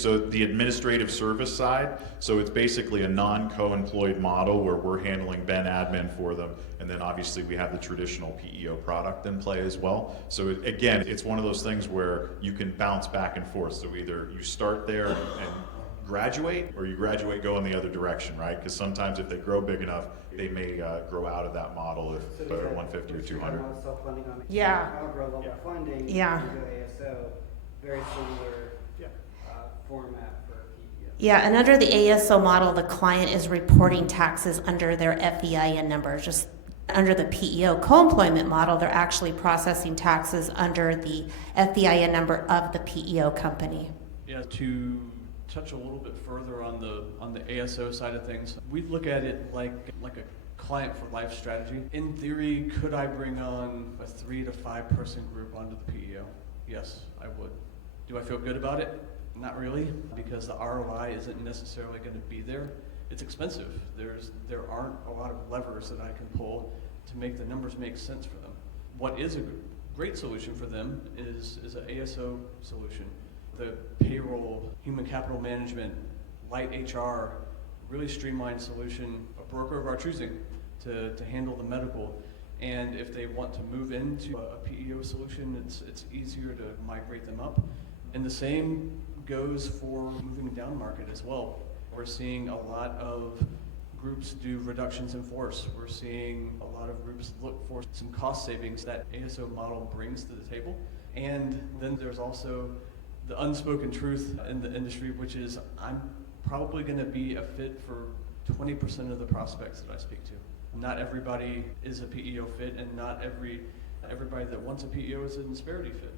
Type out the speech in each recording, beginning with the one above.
So the administrative service side, so it's basically a non-co-employed model where we're handling Ben admin for them, and then obviously we have the traditional PEO product in play as well. So again, it's one of those things where you can bounce back and forth. So either you start there and graduate, or you graduate go in the other direction, right? Because sometimes if they grow big enough, they may grow out of that model if they're 150 or 200. Self-funding on the Yeah. level funding, Yeah. you go ASO, very similar format for PEO. Yeah, and under the ASO model, the client is reporting taxes under their FEIN number. Just under the PEO co-employment model, they're actually processing taxes under the FEIN number of the PEO company. Yeah, to touch a little bit further on the ASO side of things, we look at it like a client for life strategy. In theory, could I bring on a 3 to 5 person group onto the PEO? Yes, I would. Do I feel good about it? Not really, because the ROI isn't necessarily going to be there. It's expensive. There aren't a lot of levers that I can pull to make the numbers make sense for them. What is a great solution for them is an ASO solution. The payroll, human capital management, light HR, really streamlined solution, a broker of our choosing to handle the medical. And if they want to move into a PEO solution, it's easier to migrate them up. And the same goes for moving down market as well. We're seeing a lot of groups do reductions in force. We're seeing a lot of groups look for some cost savings that ASO model brings to the table. And then there's also the unspoken truth in the industry, which is I'm probably going to be a fit for 20% of the prospects that I speak to. Not everybody is a PEO fit, and not everybody that wants a PEO is an Insperity fit.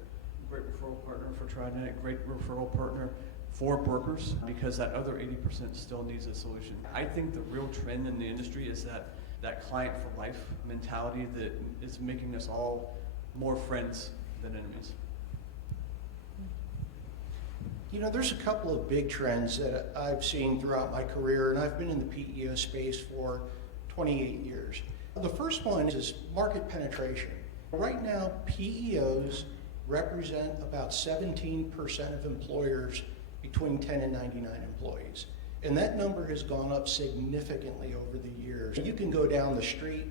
Great referral partner for TriNet, great referral partner for brokers, because that other 80% still needs a solution. I think the real trend in the industry is that client for life mentality that is making us all more friends than enemies. You know, there's a couple of big trends that I've seen throughout my career, and I've been in the PEO space for 28 years. The first one is market penetration. Right now, PEOs represent about 17% of employers between 10 and 99 employees. And that number has gone up significantly over the years. You can go down the street,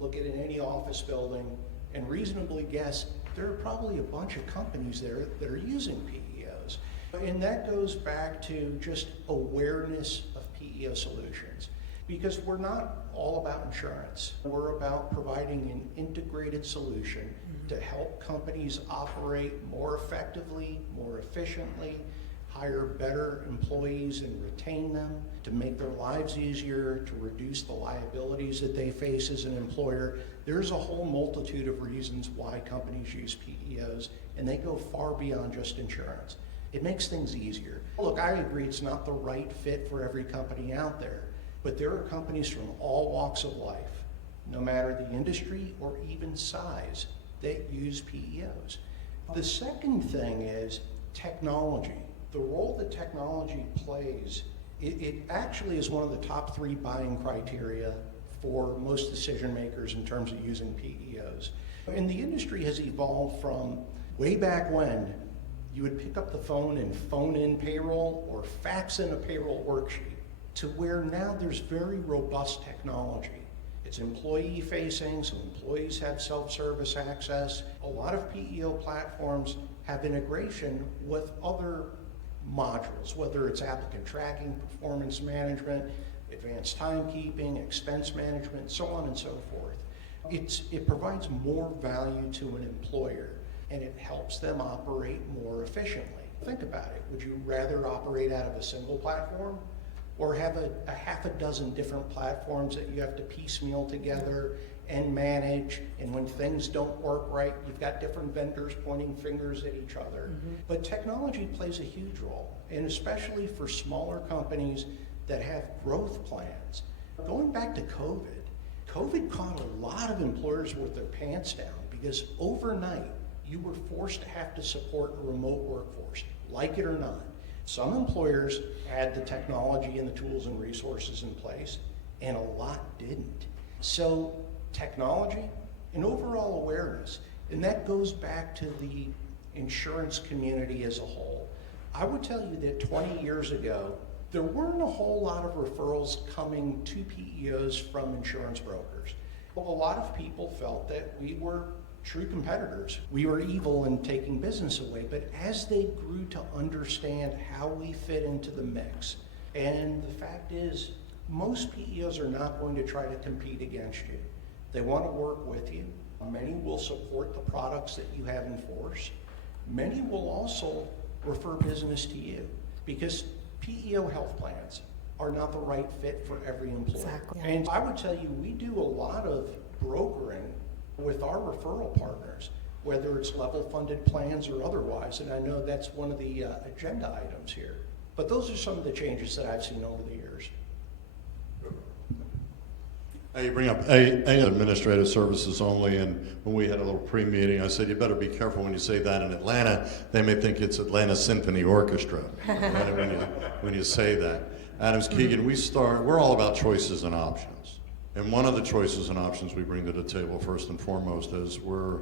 look at any office building, and reasonably guess there are probably a bunch of companies there that are using PEOs. And that goes back to just awareness of PEO solutions. Because we're not all about insurance. We're about providing an integrated solution to help companies operate more effectively, more efficiently, hire better employees and retain them, to make their lives easier, to reduce the liabilities that they face as an employer. There's a whole multitude of reasons why companies use PEOs, and they go far beyond just insurance. It makes things easier. Look, I agree it's not the right fit for every company out there. But there are companies from all walks of life, no matter the industry or even size, that use PEOs. The second thing is technology. The role that technology plays, it actually is one of the top 3 buying criteria for most decision makers in terms of using PEOs. And the industry has evolved from way back when you would pick up the phone and phone in payroll or fax in a payroll worksheet, to where now there's very robust technology. It's employee facing, so employees have self-service access. A lot of PEO platforms have integration with other modules, whether it's applicant tracking, performance management, advanced timekeeping, expense management, so on and so forth. It provides more value to an employer, and it helps them operate more efficiently. Think about it. Would you rather operate out of a single platform, or have a half a dozen different platforms that you have to piecemeal together and manage, and when things don't work right, you've got different vendors pointing fingers at each other. But technology plays a huge role, and especially for smaller companies that have growth plans. Going back to COVID caught a lot of employers with their pants down, because overnight, you were forced to have to support a remote workforce, like it or not. Some employers had the technology and the tools and resources in place, and a lot didn't. So technology and overall awareness, and that goes back to the insurance community as a whole. I would tell you that 20 years ago, there weren't a whole lot of referrals coming to PEOs from insurance brokers. Well, a lot of people felt that we were true competitors. We were evil in taking business away, but as they grew to understand how we fit into the mix, and the fact is, most PEOs are not going to try to compete against you. They want to work with you. Many will support the products that you have in force. Many will also refer business to you because PEO health plans are not the right fit for every employee. Exactly. And I would tell you, we do a lot of brokering with our referral partners, whether it's level funded plans or otherwise, and I know that's one of the agenda items here. But those are some of the changes that I've seen over the years. You bring up administrative services only, and when we had a little pre-meeting, I said, you better be careful when you say that in Atlanta. They may think it's Atlanta Symphony Orchestra when you say that. Adams Keegan, we're all about choices and options. And one of the choices and options we bring to the table, first and foremost, is we're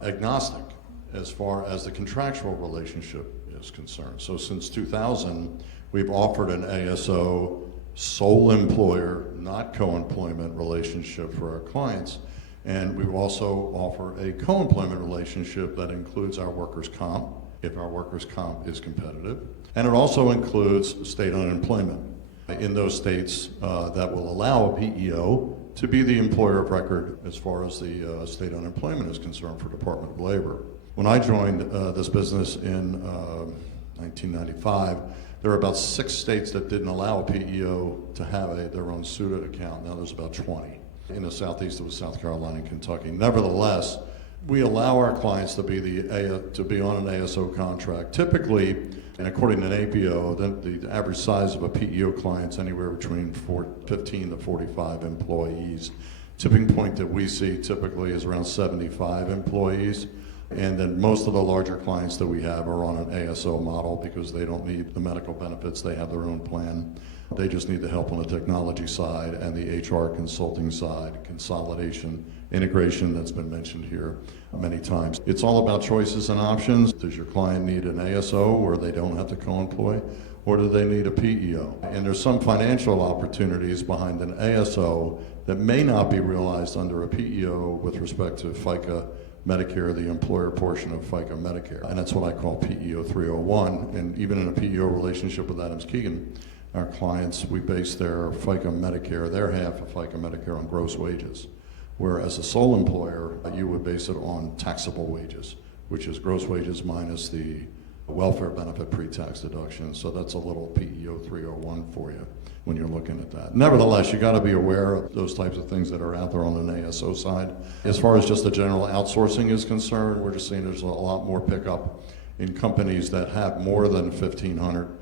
agnostic as far as the contractual relationship is concerned. So since 2000, we've offered an ASO sole employer, not co-employment relationship for our clients. And we also offer a co-employment relationship that includes our workers' comp, if our workers' comp is competitive. And it also includes state unemployment in those states that will allow a PEO to be the employer of record as far as the state unemployment is concerned for Department of Labor. When I joined this business in 1995, there were about 6 states that didn't allow a PEO to have their own SUTA account. Now there's about 20. In the Southeast, it was South Carolina and Kentucky. Nevertheless, we allow our clients to be on an ASO contract. Typically, and according to an APO, the average size of a PEO client is anywhere between 15 to 45 employees. Tipping point that we see typically is around 75 employees. And then most of the larger clients that we have are on an ASO model because they don't need the medical benefits. They have their own plan. They just need the help on the technology side and the HR consulting side, consolidation, integration that's been mentioned here many times. It's all about choices and options. Does your client need an ASO where they don't have to co-employ, or do they need a PEO? And there's some financial opportunities behind an ASO that may not be realized under a PEO with respect to FICA Medicare, the employer portion of FICA Medicare. And that's what I call PEO 301. And even in a PEO relationship with Adams Keegan, our clients, we base their FICA Medicare, their half of FICA Medicare on gross wages. Whereas a sole employer, you would base it on taxable wages, which is gross wages minus the welfare benefit pre-tax deduction. So that's a little PEO 301 for you when you're looking at that. Nevertheless, you got to be aware of those types of things that are out there on an ASO side. As far as just the general outsourcing is concerned, we're just seeing there's a lot more pickup in companies that have more than 1,500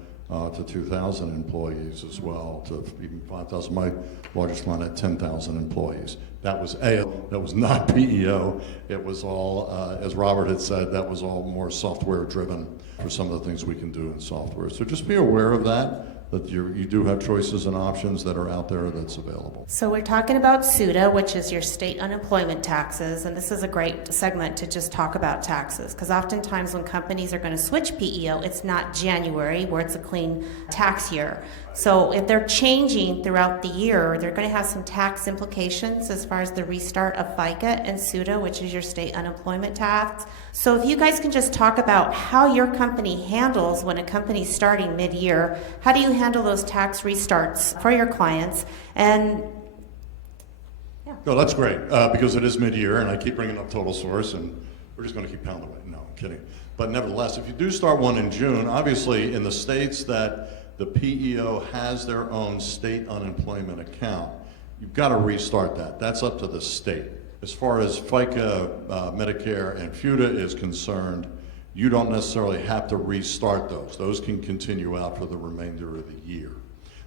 to 2,000 employees as well, to even 5,000. My largest client had 10,000 employees. That was that was not PEO. It was all, as Robert had said, that was all more software driven for some of the things we can do in software. So just be aware of that you do have choices and options that are out there that's available. So we're talking about SUTA, which is your state unemployment taxes, and this is a great segment to just talk about taxes, because oftentimes when companies are going to switch PEO, it's not January where it's a clean tax year. So if they're changing throughout the year, they're going to have some tax implications as far as the restart of FICA and SUTA, which is your state unemployment tax. So if you guys can just talk about how your company handles when a company's starting mid-year, how do you handle those tax restarts for your clients? And No, that's great, because it is mid-year, and I keep bringing up Total Source, and we're just going to keep pounding away. No, I'm kidding. But nevertheless, if you do start one in June, obviously in the states that the PEO has their own state unemployment account, you've got to restart that. That's up to the state. As far as FICA, Medicare, and FUTA is concerned, you don't necessarily have to restart those. Those can continue out for the remainder of the year.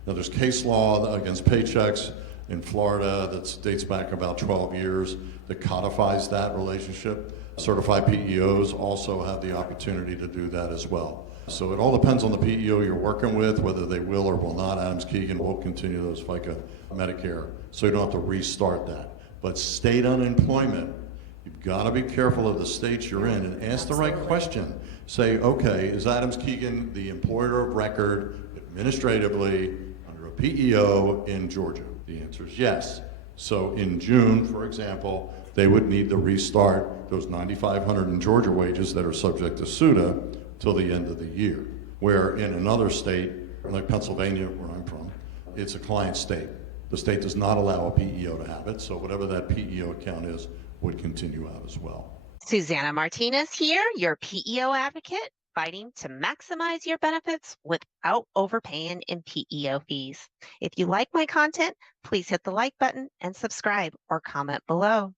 Now, there's case law against paychecks in Florida that dates back about 12 years that codifies that relationship. Certified PEOs also have the opportunity to do that as well. So it all depends on the PEO you're working with, whether they will or will not. Adams Keegan will continue those FICA Medicare, so you don't have to restart that. But state unemployment, you've got to be careful of the states you're in and ask the right question. say, okay, is Adams Keegan the employer of record administratively under a PEO in Georgia? The answer is yes. So in June, for example, they would need to restart those 9,500 in Georgia wages that are subject to SUTA till the end of the year. Where in another state, like Pennsylvania, where I'm from, it's a client state. The state does not allow a PEO to have it, so whatever that PEO account is would continue out as well. Susanna Martinez here, your PEO advocate, fighting to maximize your benefits without overpaying in PEO fees. If you like my content, please hit the like button and subscribe or comment below.